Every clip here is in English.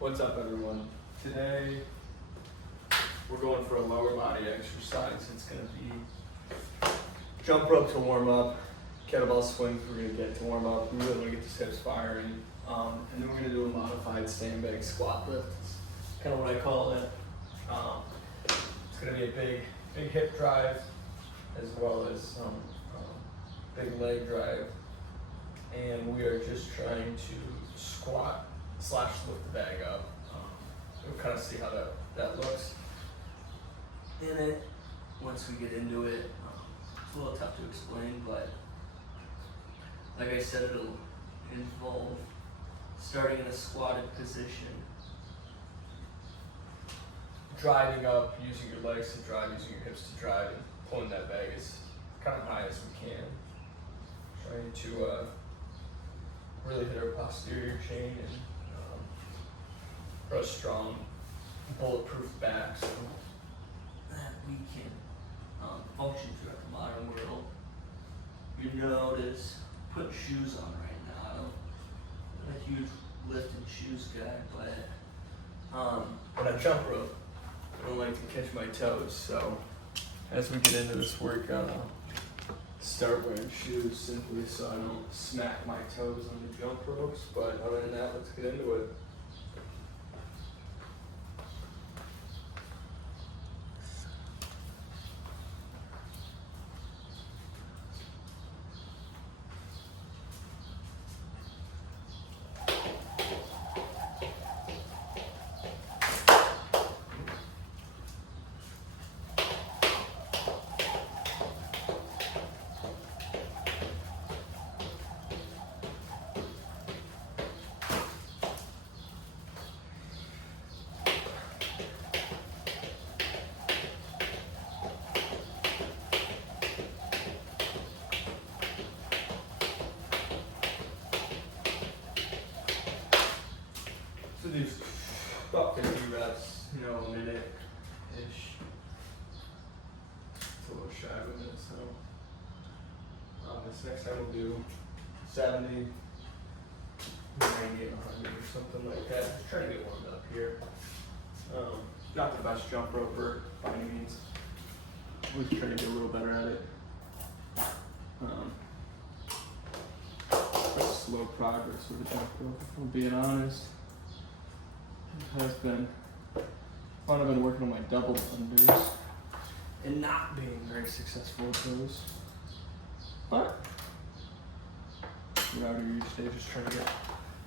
What's up, everyone? Today we're going for a lower body exercise. It's going to be jump rope to warm up, kettlebell swings we're going to get to warm up. We really want to get the hips firing. And then we're going to do a modified sandbag squat lift. It's kind of what I call it. It's going to be a big hip drive as well as some big leg drive. And we are just trying to squat / lift the bag up. We'll kind of see how that looks in it once we get into it. It's a little tough to explain, but like I said, it'll involve starting in a squatted position, driving up, using your legs to drive, using your hips to drive, and pulling that bag as kind of high as we can. Trying to really hit our posterior chain and a strong, bulletproof back so that we can function throughout the modern world. You notice putting shoes on right now. I'm a huge lifting shoes guy, but when I jump rope, I don't like to catch my toes. So as we get into this workout, I'll start wearing shoes simply so I don't smack my toes on the jump ropes. But other than that, let's get into it. So these about 50 reps, a minute-ish. It's a little shy of a minute, so this next time we'll do 70, 90, and 100 or something like that. Just trying to get warmed up here. Not the best jump roper by any means. We're just trying to get a little better at it. Slow progress with the jump rope, if I'm being honest. It has been fun. I've been working on my double unders and not being very successful with those. But we're out here each day just trying to get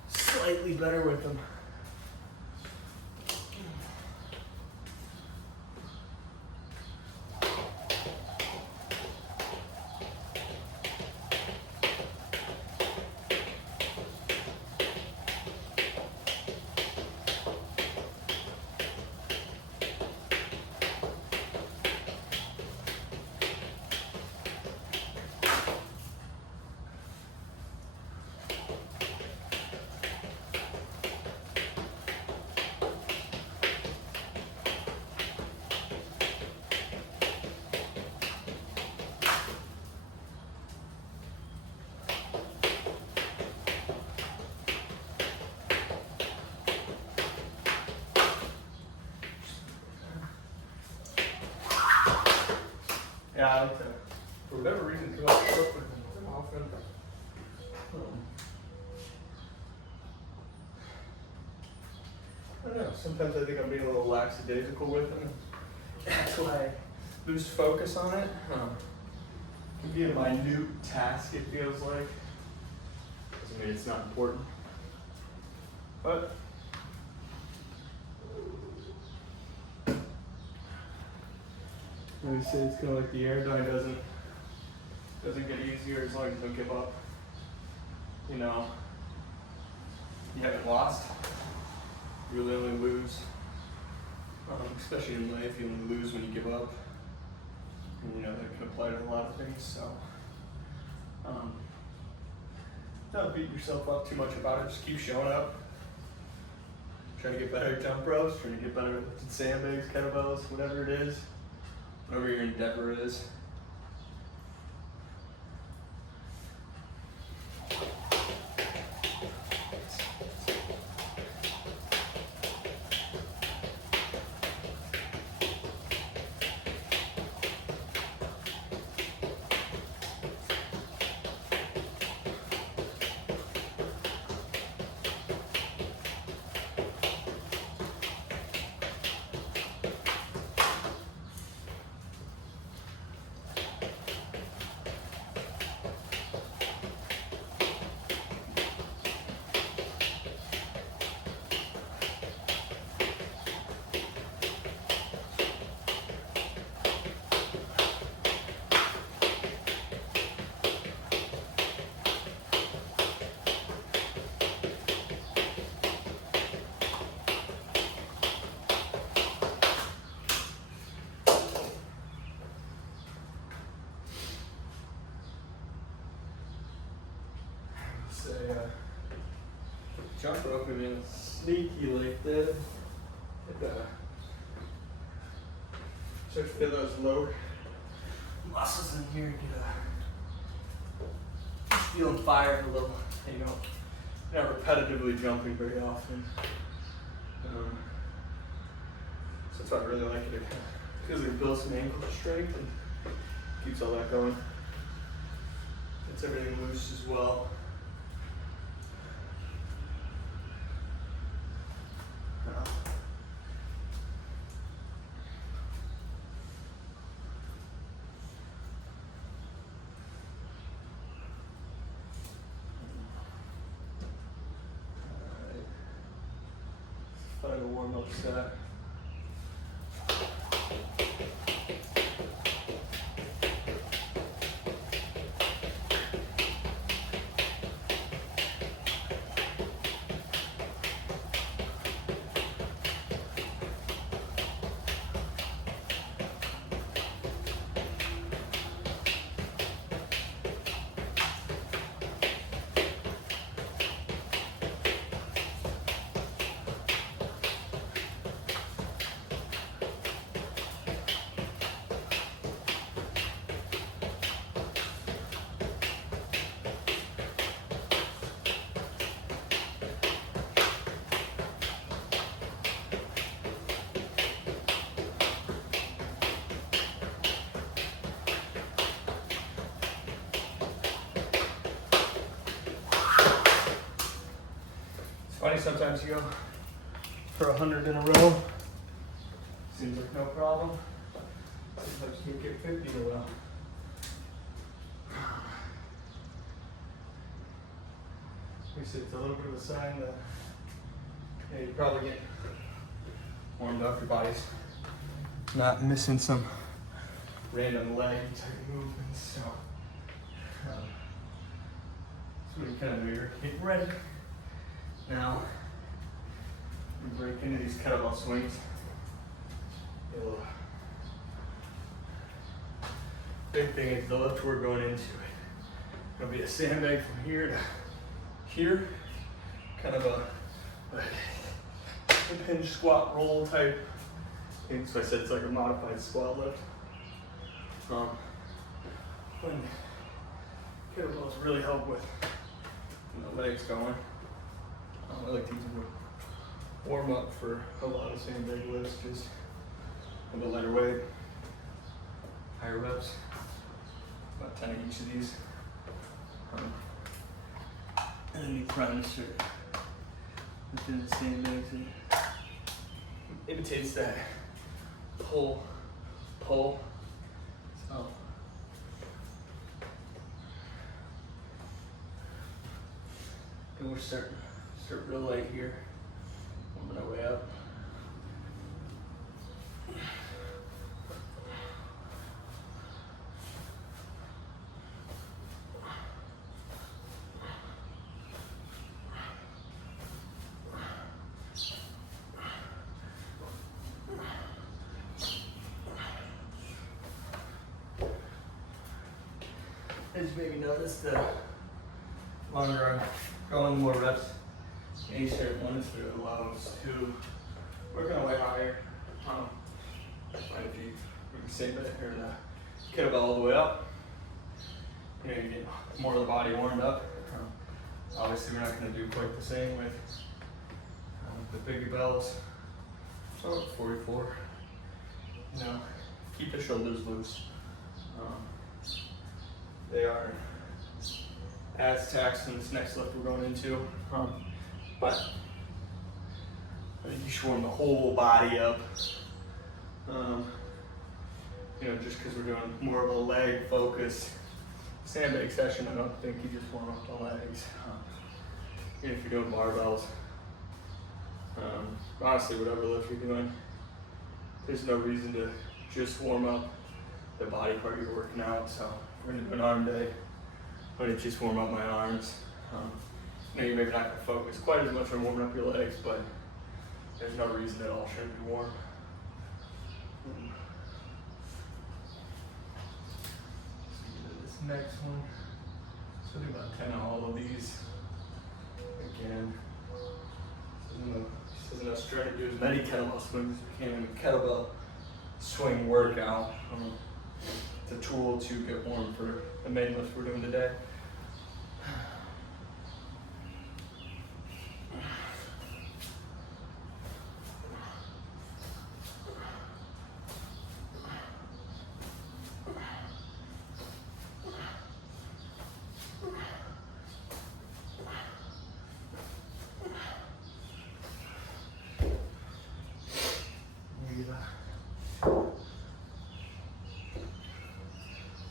slightly better with them. Yeah, I like to, for whatever reason, come up short with them often. I don't know, sometimes I think I'm being a little lackadaisical with them. That's why I lose focus on it. It can be a minute task, it feels like. Doesn't mean it's not important. But I would say it's kind of like the air dye doesn't get easier as long as you don't give up. You haven't lost. You really only lose. Especially in life, you only lose when you give up. And that can apply to a lot of things. So don't beat yourself up too much about it. Just keep showing up. Trying to get better at jump ropes, trying to get better at lifting sandbags, kettlebells, whatever it is. Whatever your endeavor is. jump rope and then sneaky like that. Start to feel those lower muscles in here. Get feeling fired a little. You know, not repetitively jumping very often. So that's why I really like it. Because it builds some ankle strength and keeps all that going. Gets everything loose as well. Find a warm-up set. Funny, sometimes you go for 100 in a row, seems like no problem. Sometimes you can get 50 in a row. We see it's a little bit of a sign that you probably get warmed up, your body's not missing some random leg type movements. So we kind of do here. Get ready. Now, we break into these kettlebell swings. Big thing is the lift we're going into. It'll be a sandbag from here to here. Kind of a hinge squat roll type thing. So I said it's like a modified squat lift. When kettlebells really help with the legs going. I like to use them to warm up for a lot of sandbag lifts, just a bit lighter weight, higher reps, about 10 of each of these. And then you prime start within the sandbags. It imitates that pull. So and we're starting. Start real light here, warming our way up. As you maybe notice, the longer I'm going, more reps. Any certain ones that allows to work on a way higher. If you say that or the kettlebell all the way up, you know, you get more of the body warmed up. Obviously, we're not going to do quite the same with the bigger bells. So 44. You know, keep the shoulders loose. They are as taxing this next lift we're going into. But I think you should warm the whole body up. You know, just because we're doing more of a leg focused sandbag session, I don't think you just warm up the legs. Even if you're doing barbells, honestly, whatever lift you're doing, there's no reason to just warm up the body part you're working out. So we're gonna do an arm day. I'm gonna just warm up my arms. Maybe you're not going to focus quite as much on warming up your legs, but there's no reason it all shouldn't be warm. This next one, so do about 10 of all of these. Again, to do as many kettlebell swings as we can. Kettlebell swing workout. It's a tool to get warm for the main lift we're doing today.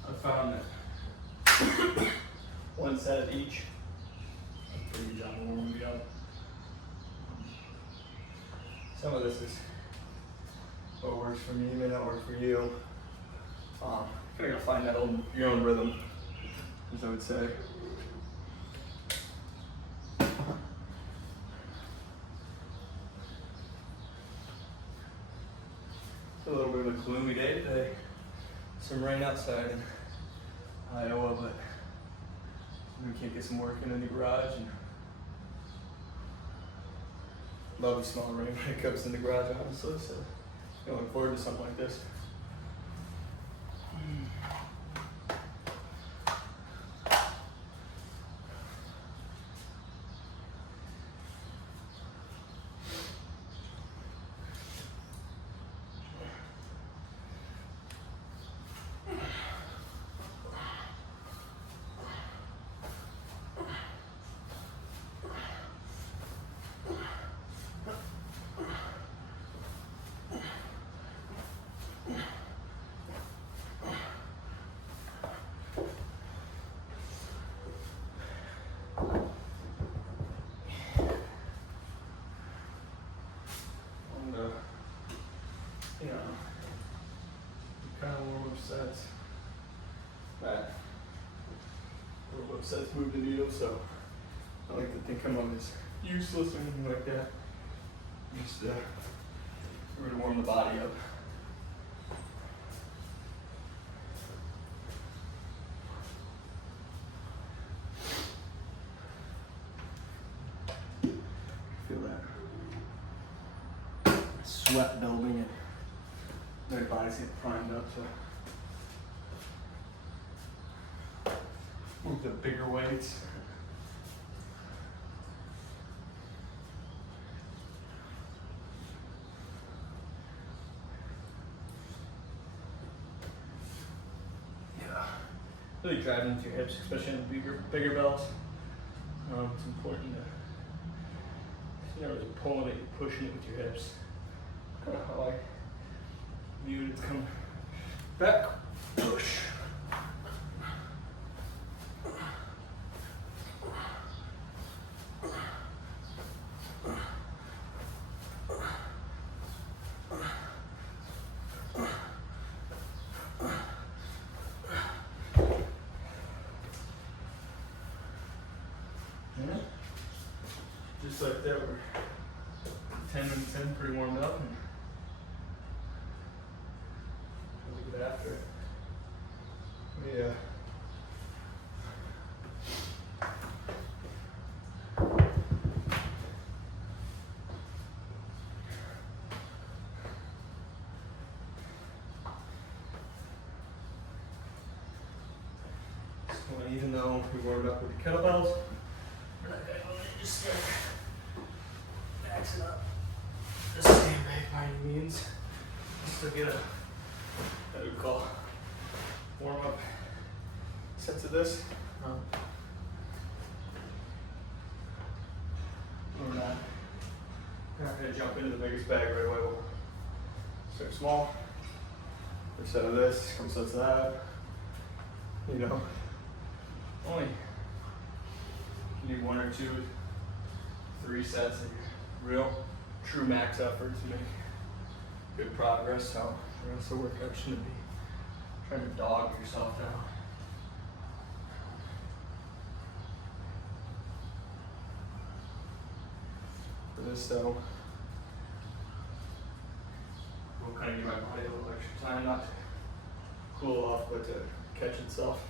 I found that one set of each. Pretty good job of warming me up. Some of this is what works for me, may not work for you. Kind of gotta find that your own rhythm, as I would say. It's a little bit of a gloomy day today. Some rain outside in Iowa, but we can't get some work in the garage. And love the smell of rain when it comes in the garage, honestly. So I look forward to something like this. Kind of warm-up sets. That warm-up sets move the needle, so I like to think I'm as useless or anything like that. Just we're gonna warm the body up. Feel that sweat building and their bodies get primed up to move the bigger weights. Yeah, really driving into your hips, especially in the bigger belts. It's important to, you're not really pulling it, you're pushing it with your hips. Kind of how I view it. It's come back, push. Just like that, we're 10 minutes in, pretty warmed up. And look at after. Yeah. So even though we warmed up with the kettlebells, we're not going to just start maxing up the Sandbag by any means. Just to get a, what we call warm up sets of this. We're not going to jump into the biggest bag right away. We'll start small. A set of this, a couple sets of that. You know, only you need 1 or 2, 3 sets of your real, true max effort to make good progress. So the rest of the workout shouldn't be trying to dog yourself down. For this though, we'll kind of give my body a little extra time, not to cool off, but to catch itself.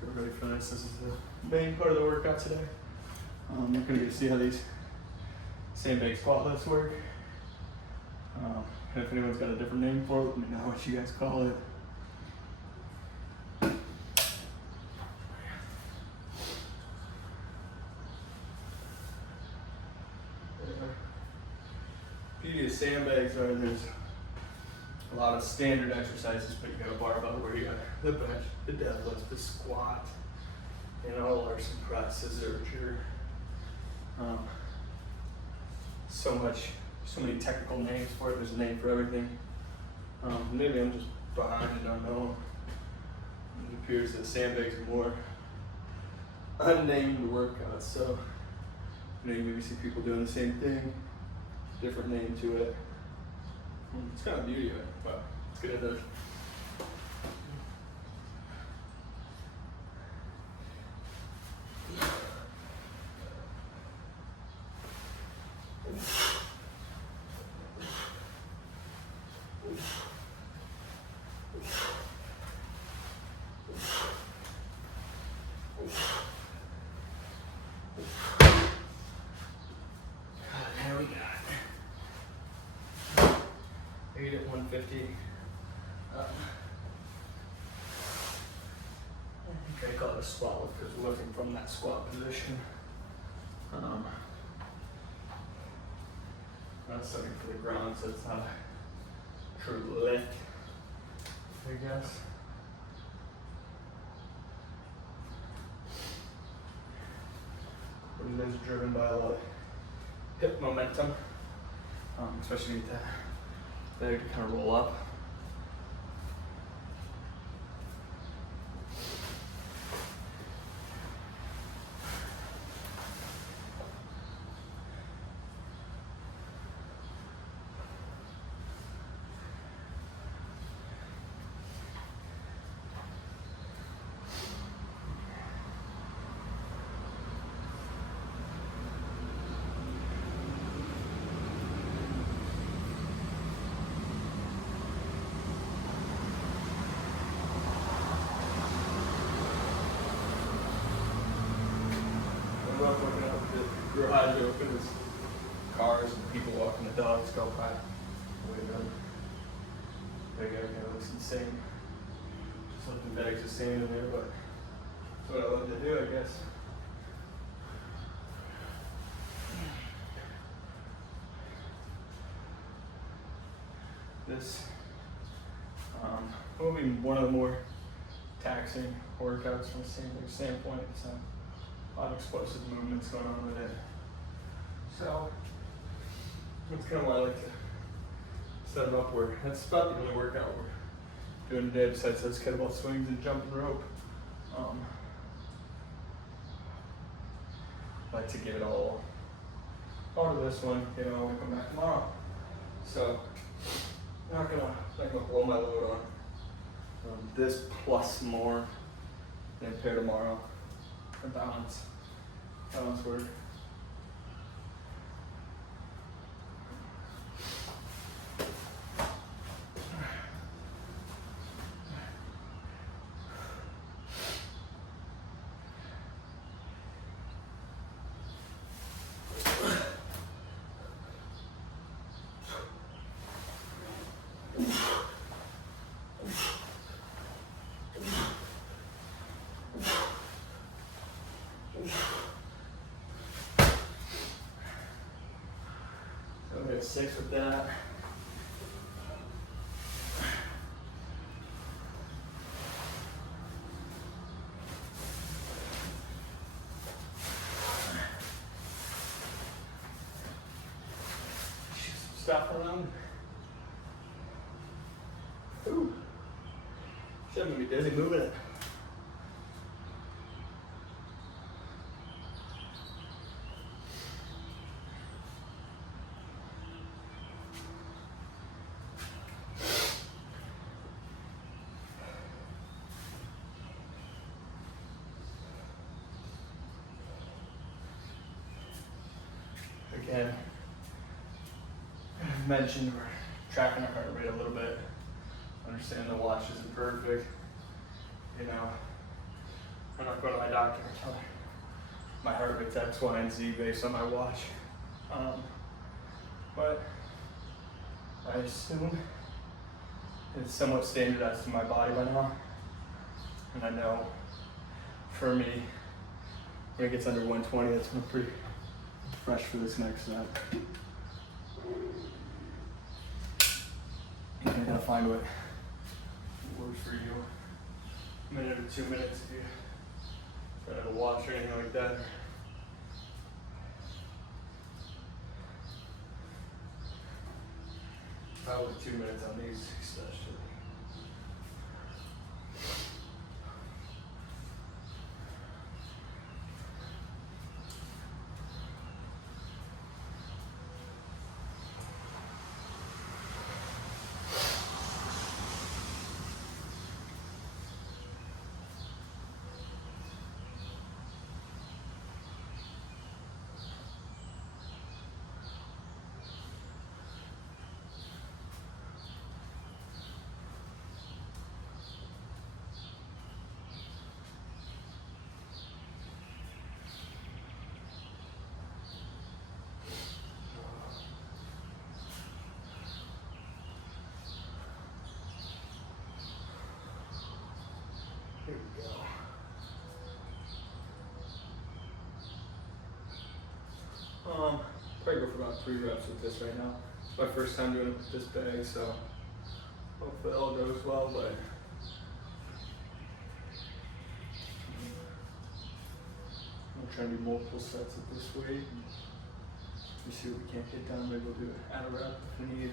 Get ready for this. This is the main part of the workout today. You're going to get to see how these Sandbag squat lifts work. And if anyone's got a different name for it, let me know what you guys call it. Beauty of sandbags are there's a lot of standard exercises, but you got a barbell where you got the bench, the deadlift, the squat, or some presses or your so many technical names for it. There's a name for everything. Maybe I'm just behind and don't know. It appears that sandbags are more unnamed workouts, so you maybe see people doing the same thing, different name to it. It's kind of the beauty of it, but let's get into it. There we got 8 at 150. I think I call it a squat lift because we're looking from that squat position. Not something for the ground, so it's not a true lift, I guess. But it is driven by a lot of hip momentum, especially with that leg to kind of roll up. Looking up the garage open as cars and people walking the dogs go by. There you go, it looks insane. Something bags of sand in there, but that's what I love to do, I guess. This will be one of the more taxing workouts from a sandbag standpoint. So a lot of explosive movements going on with it. So that's kind of why I like to set them up where that's about the only workout we're doing today besides those kettlebell swings and jumping rope. I like to give it all to this one, we'll come back tomorrow. So I'm not gonna blow my load on this plus more than pair tomorrow. And balance work. So we have 6 with that. Stuff around. Ooh. Shit, I'm gonna be dizzy moving it. Again, I mentioned we're tracking our heart rate a little bit. Understand the watch isn't perfect. I'm not going to my doctor and tell her my heart rate's X, Y, and Z based on my watch. But I assume it's somewhat standardized to my body by now. And I know for me, when it gets under 120, that's pretty fresh for this next set. You can kind of find what works for you. A minute or 2 minutes if you don't have a watch or anything like that. Probably 2 minutes on these especially. Here we go. Probably go for about 3 reps with this right now. It's my first time doing it with this bag, so hopefully it all goes well, but I'm trying to do multiple sets of this weight. We see what we can't get done. Maybe we'll do it at a rep if we need.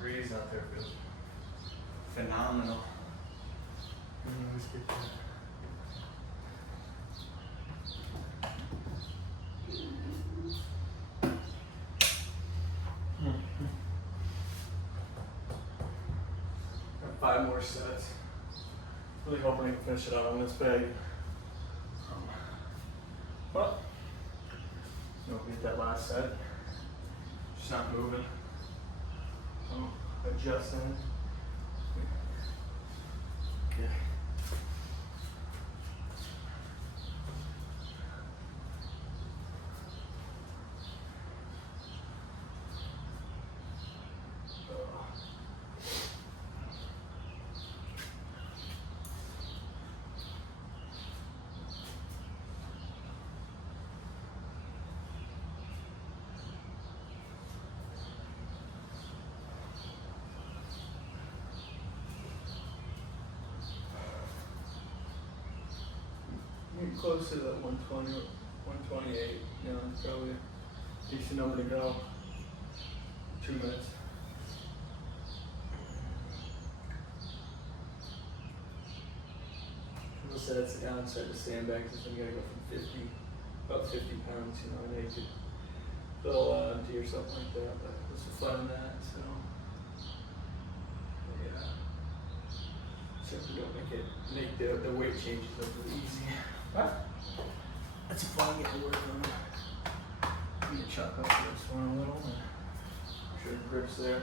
Breeze out there feels phenomenal. Let's get that. Got 5 more sets. Really hoping I can finish it out on this bag. Well, we'll get that last set. Just not moving. Adjusting. Okay. Close to that 120, 128. You know, it's probably a decent number to go. 2 minutes. We'll set it down, start the sandbag, because then you gotta go from 50, about 50 pounds, you know, and you could feel empty or something like that, but there's some fun in that, so. Yeah. Certainly don't make the weight changes look really easy. But that's fun getting to work on. I'm gonna chop up this one a little. Make sure the grip's there.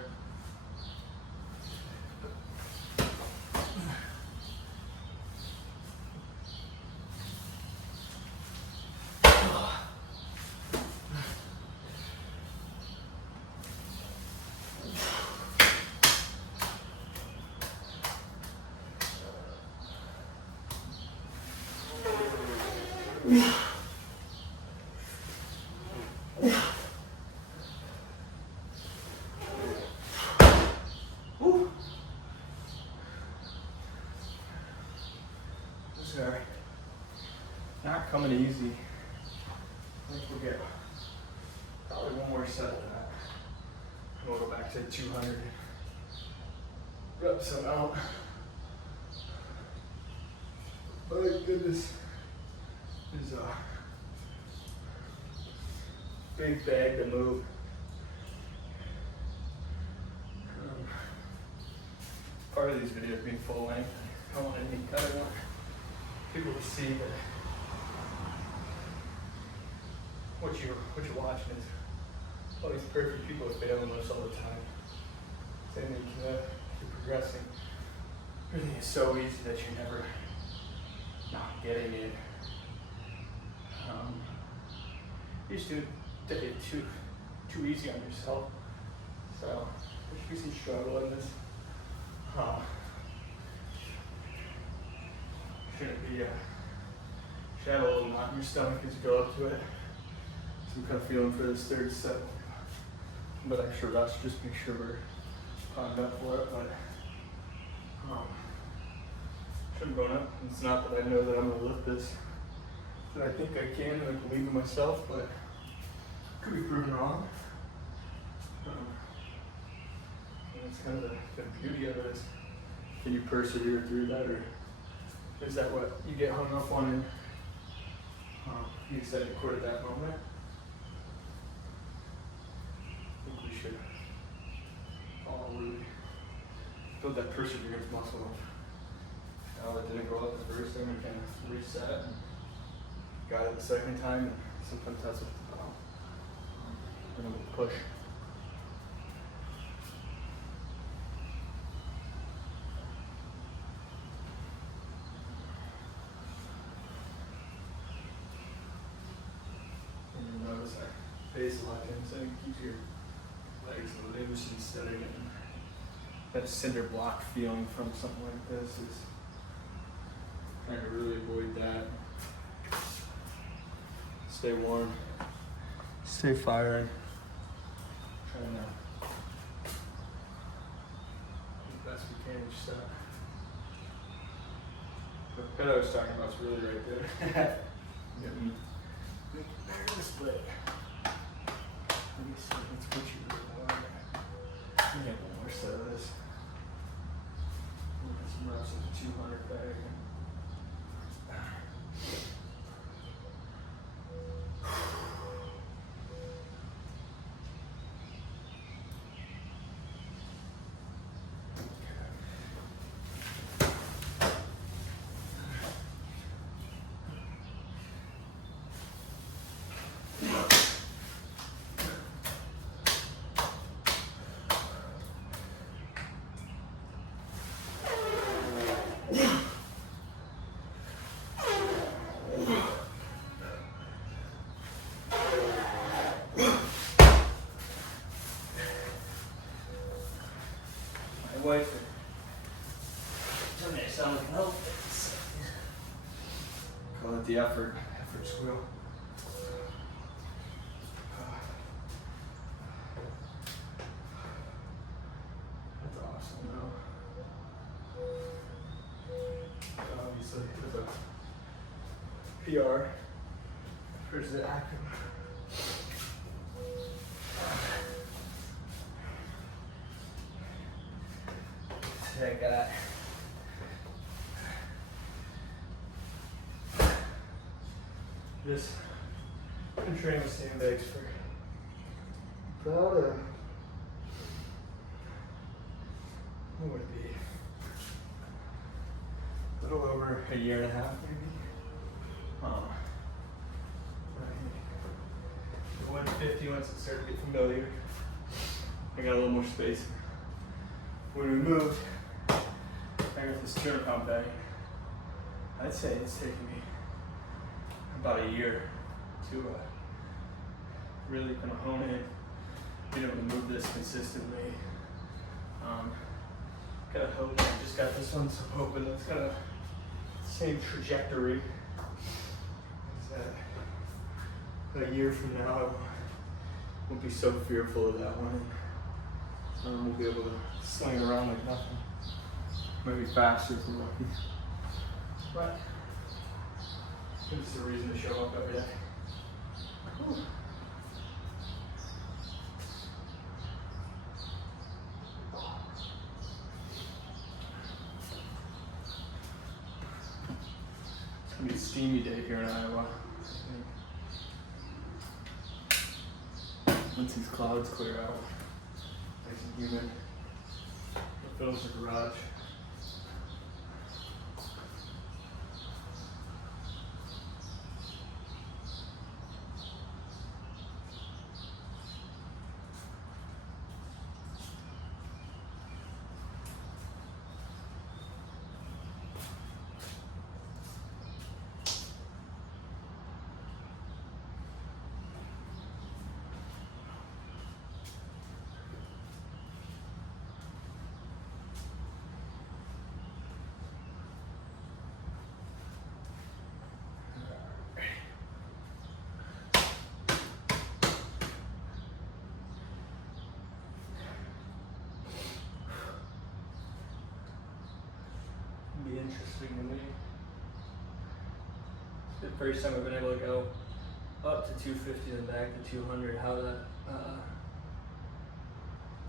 more set of that. And we'll go back to 200 reps and out. My goodness, this is a big bag to move. Part of these videos being full length, I don't want any cut. I want people to see that what you're watching is all these perfect people are failing us all the time. Saying that you're progressing. Everything is so easy that you're never not getting it. You just do take it too easy on yourself. So there should be some struggle in this. Shouldn't be should have a little knot in your stomach as you go up to it. Some kind of feeling for this third set. But extra rest, just make sure we're primed up for it. But shouldn't run up. It's not that I know that I'm gonna lift this, that I think I can and I believe in myself, but could be proven wrong. And it's kind of the beauty of it is, can you persevere through that, or is that what you get hung up on and you decided to quit at that moment? I think we should all really build that perseverance muscle up. Now it didn't go up the first time, we kind of reset and got it the second time, and sometimes that's what it's about. And then we'll push. And you'll notice our base lock in, so you keep your legs loose instead of getting that cinder block feeling from something like this. Is trying to really avoid that. Stay warm. Stay firing. Trying to do the best we can each set. The pit I was talking about is really right there. Getting nervous, but let me see. Let's put you really warm. Let me have one more set of this. We'll get some reps of the 200 bag. Wife tell me I sound like help. Call it the effort squeal. That's awesome though. Obviously with a PR versus the active. I got this. I've been training with sandbags for about what would it be? A little over a year and a half, maybe. The 150 once it started to get familiar. I got a little more space. When we moved, I got this 200 pound bag. I'd say it's taken me about a year to really kind of hone in, being able to move this consistently. Got a hope, I just got this one, so I'm hoping it's got a same trajectory as that. A year from now, I won't be so fearful of that one. We'll be able to sling around like nothing. Maybe faster if we're lucky. But it's a reason to show up every day. Whew. steamy day here in Iowa. Once these clouds clear out, nice and humid, it fills the garage. Be interesting to me. It's the first time I've been able to go up to 250 and back to 200. How that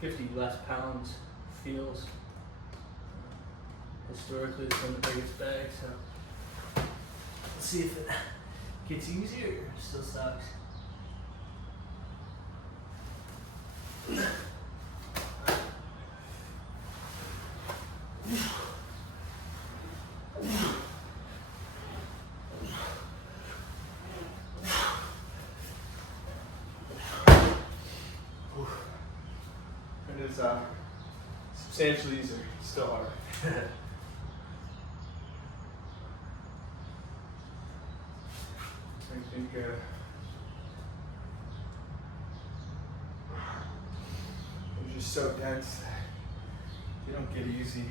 50 less pounds feels. Historically, it's been the biggest bag, so let's see if it gets easier or still sucks. It is substantially easier, still hard. I think they're just so dense that you don't get easy. It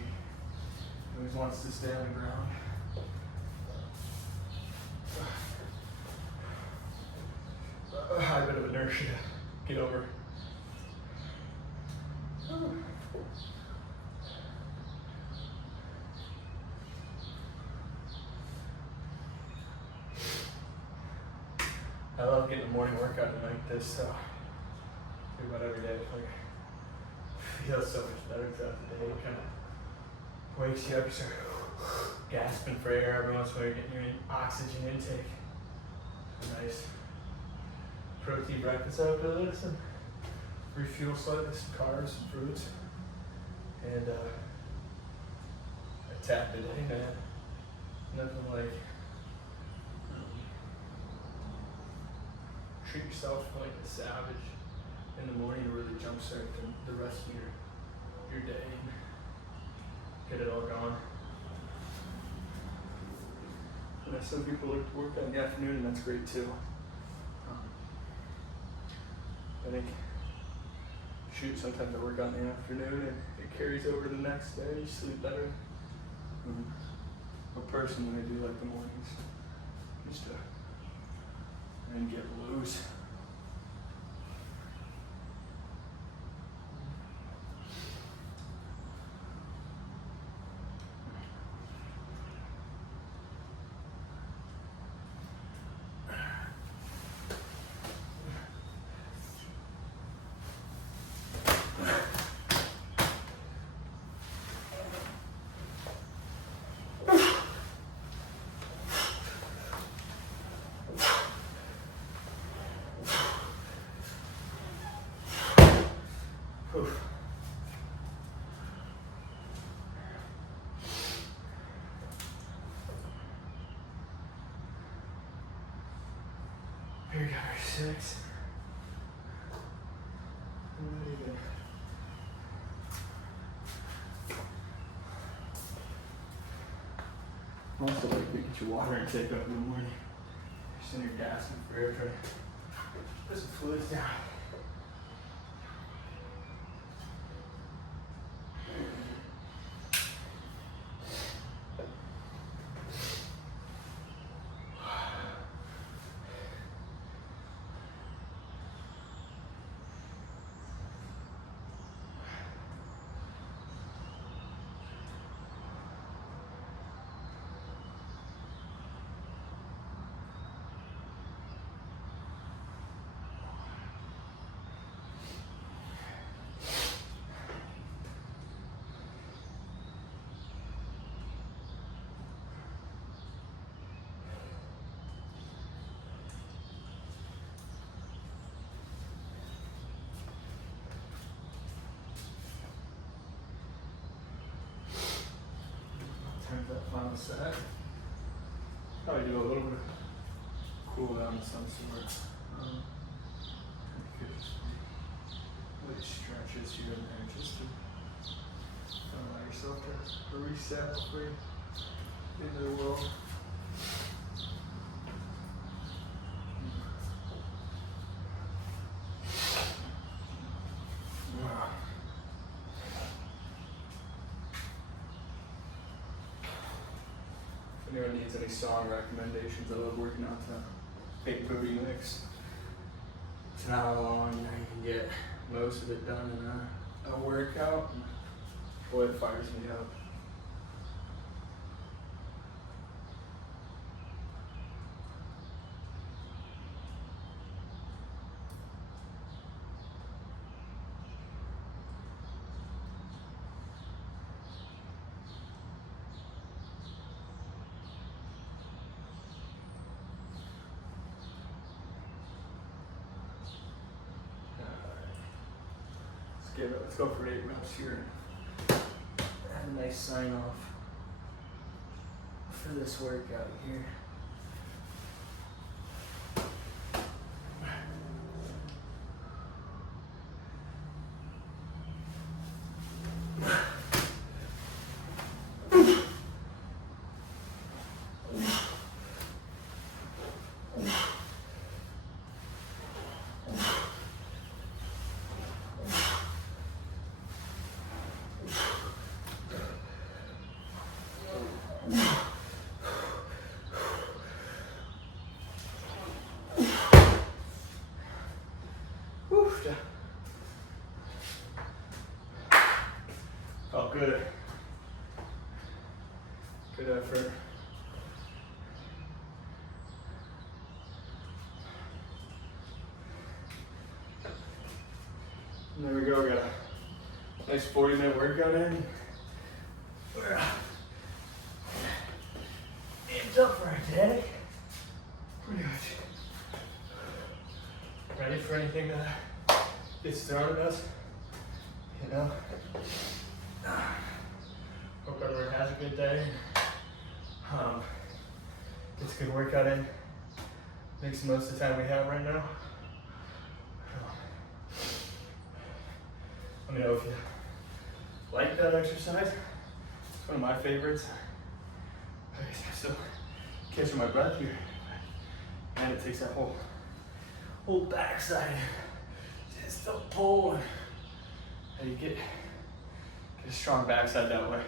always wants to stay on the ground. A high bit of inertia to get over. I love getting a morning workout in like this, so do about every day. Like, feels so much better throughout the day. It kind of wakes you up, you start gasping for air every once in a while. You're getting your oxygen intake. Nice protein breakfast after this, and refuel slightly, some carbs, some fruits, and attack the day, man. Nothing like treat yourself like a savage in the morning to really jumpstart the rest of your day and get it all gone. And some people like to work out in the afternoon, and that's great too. I think, shoot, sometimes I work out in the afternoon and it carries over to the next day. You sleep better. But personally, I do like the mornings just to and get loose. Oof. Here we go, 6. Also, like, to get your water intake up in the morning. You're sitting here gasping for air, trying to put some fluids down. probably do a little bit of cool down of some sort. Could just be light stretches here and there just to allow yourself to reset before you get into the world. If anyone needs any song recommendations, I love working out to Big Booty Mix. It's not long, you can get most of it done in a workout. Boy, it fires me up. Let's go for 8 reps here. Have a nice sign off for this workout here. Oh, good. Good effort. And there we go. We got a nice 40-minute workout in. We're amped up for our day. Pretty much. Ready for anything that gets thrown at us? You know? Hope everyone has a good day. Gets a good workout in. Makes the most of the time we have right now. Let me know if you like that exercise. It's one of my favorites. I'm still catching my breath here. And it takes that whole backside just to pull. And you get a strong backside that way.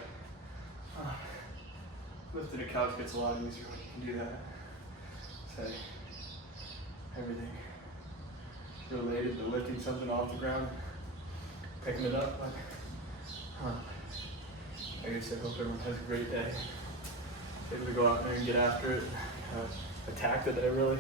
Lifting a couch gets a lot easier when you can do that. Say everything related to lifting something off the ground, picking it up. Like I guess I hope everyone has a great day. Able to go out there and get after it, a tactic that I really